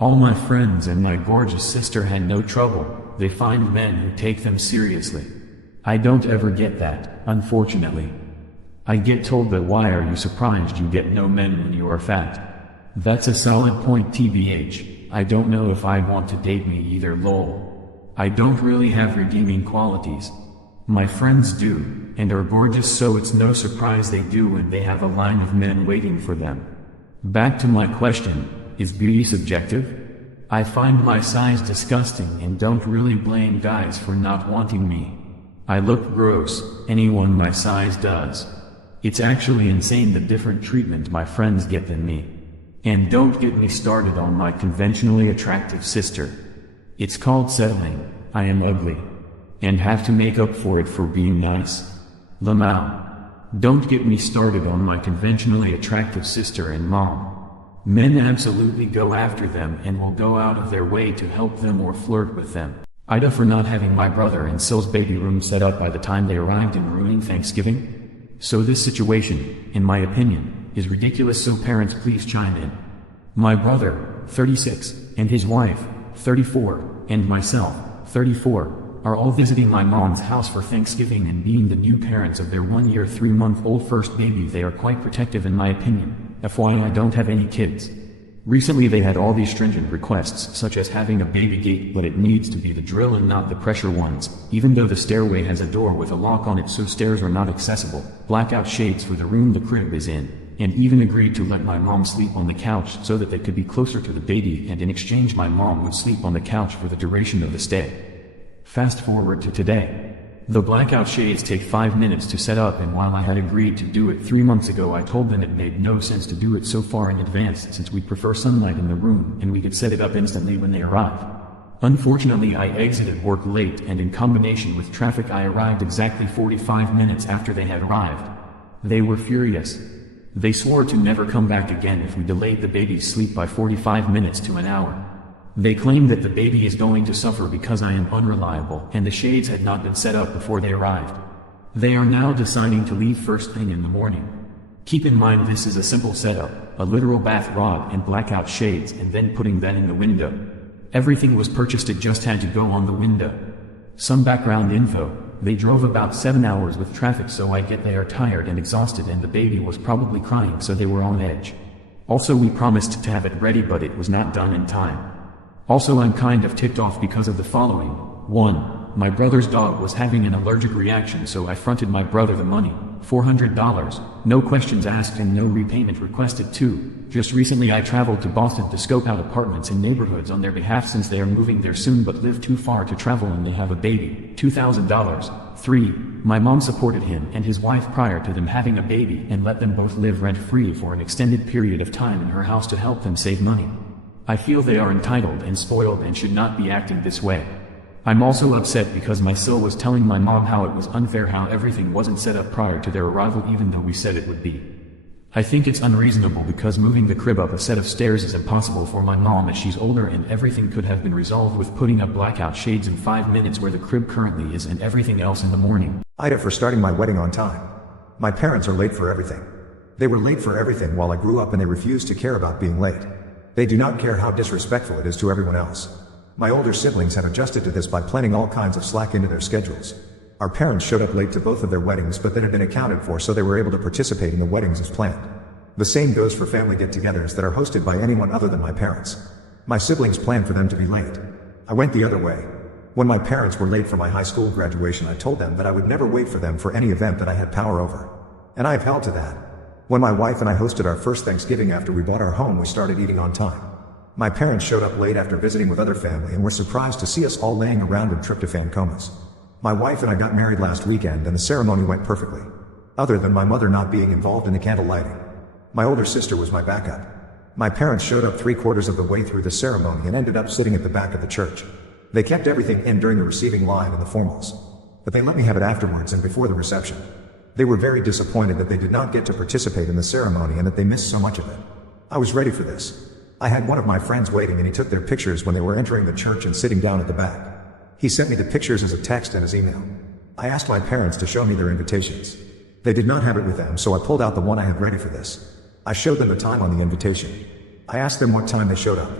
All my friends and my gorgeous sister had no trouble. They find men who take them seriously. I don't ever get that, unfortunately. I get told that why are you surprised you get no men when you are fat? That's a solid point tbh. I don't know if I want to date me either lol. I don't really have redeeming qualities. My friends do, and are gorgeous, so it's no surprise they do when they have a line of men waiting for them. Back to my question, is beauty subjective? I find my size disgusting and don't really blame guys for not wanting me. I look gross, anyone my size does. It's actually insane the different treatment my friends get than me. And don't get me started on my conventionally attractive sister. It's called settling. I am ugly. And have to make up for it for being nice. Lamau. Don't get me started on my conventionally attractive sister and mom. Men absolutely go after them and will go out of their way to help them or flirt with them. Ida for not having my brother and Sil's baby room set up by the time they arrived and ruining Thanksgiving. So this situation, in my opinion, is ridiculous, so parents please chime in. My brother, 36, and his wife, 34, and myself, 34, are all visiting my mom's house for Thanksgiving, and being the new parents of their 1 year 3-month-old first baby, they are quite protective in my opinion. FYI, I don't have any kids. Recently they had all these stringent requests such as having a baby gate, but it needs to be the drill and not the pressure ones, even though the stairway has a door with a lock on it so stairs are not accessible, blackout shades for the room the crib is in, and even agreed to let my mom sleep on the couch so that they could be closer to the baby, and in exchange my mom would sleep on the couch for the duration of the stay. Fast forward to today. The blackout shades take 5 minutes to set up, and while I had agreed to do it 3 months ago, I told them it made no sense to do it so far in advance since we prefer sunlight in the room and we could set it up instantly when they arrive. Unfortunately, I exited work late, and in combination with traffic I arrived exactly 45 minutes after they had arrived. They were furious. They swore to never come back again if we delayed the baby's sleep by 45 minutes to an hour. They claim that the baby is going to suffer because I am unreliable and the shades had not been set up before they arrived. They are now deciding to leave first thing in the morning. Keep in mind this is a simple setup, a literal bath rod and blackout shades, and then putting that in the window. Everything was purchased, it just had to go on the window. Some background info: they drove about 7 hours with traffic, so I get they are tired and exhausted, and the baby was probably crying, so they were on edge. Also, we promised to have it ready, but it was not done in time. Also, I'm kind of ticked off because of the following. 1. My brother's dog was having an allergic reaction, so I fronted my brother the money, $400, no questions asked and no repayment requested. 2. Just recently I traveled to Boston to scope out apartments and neighborhoods on their behalf since they are moving there soon but live too far to travel and they have a baby, $2,000. 3. My mom supported him and his wife prior to them having a baby and let them both live rent-free for an extended period of time in her house to help them save money. I feel they are entitled and spoiled and should not be acting this way. I'm also upset because my Sil was telling my mom how it was unfair how everything wasn't set up prior to their arrival even though we said it would be. I think it's unreasonable because moving the crib up a set of stairs is impossible for my mom as she's older, and everything could have been resolved with putting up blackout shades in 5 minutes where the crib currently is and everything else in the morning. Ida for starting my wedding on time. My parents are late for everything. They were late for everything while I grew up and they refused to care about being late. They do not care how disrespectful it is to everyone else. My older siblings have adjusted to this by planning all kinds of slack into their schedules. Our parents showed up late to both of their weddings but then had been accounted for, so they were able to participate in the weddings as planned. The same goes for family get-togethers that are hosted by anyone other than my parents. My siblings planned for them to be late. I went the other way. When my parents were late for my high school graduation, I told them that I would never wait for them for any event that I had power over. And I have held to that. When my wife and I hosted our first Thanksgiving after we bought our home, we started eating on time. My parents showed up late after visiting with other family and were surprised to see us all laying around in tryptophan comas. My wife and I got married last weekend and the ceremony went perfectly. Other than my mother not being involved in the candle lighting. My older sister was my backup. My parents showed up 3/4 of the way through the ceremony and ended up sitting at the back of the church. They kept everything in during the receiving line and the formals. But they let me have it afterwards and before the reception. They were very disappointed that they did not get to participate in the ceremony and that they missed so much of it. I was ready for this. I had one of my friends waiting and he took their pictures when they were entering the church and sitting down at the back. He sent me the pictures as a text and his email. I asked my parents to show me their invitations. They did not have it with them, so I pulled out the one I had ready for this. I showed them the time on the invitation. I asked them what time they showed up.